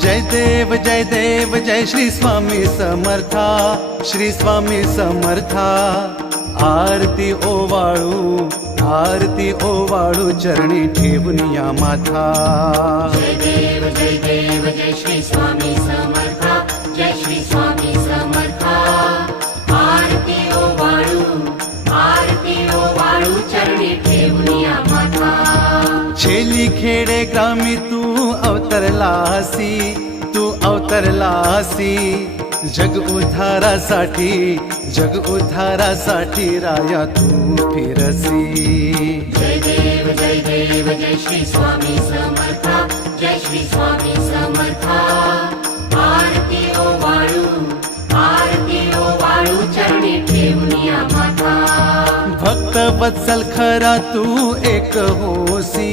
जय देव जय श्री स्वामी समर्था, श्री स्वामी समर्था। आरती ओवाळू चरणी ठेवून या माथा। जय देव जय श्री स्वामी समर्था, जय श्री स्वामी समर्था। आरती ओवाळू चरणी ठेवून या माथा। छेली खेडे ग्रामी तू अवतरलासी, जग उद्धारासाठी राया तू फिरसी। जय देव जय श्री स्वामी समर्था, जय श्री स्वामी समर्था। आरती ओवाळू चरणी ठेवून या माथा। भक्त वत्सल खरा तू एक होसी,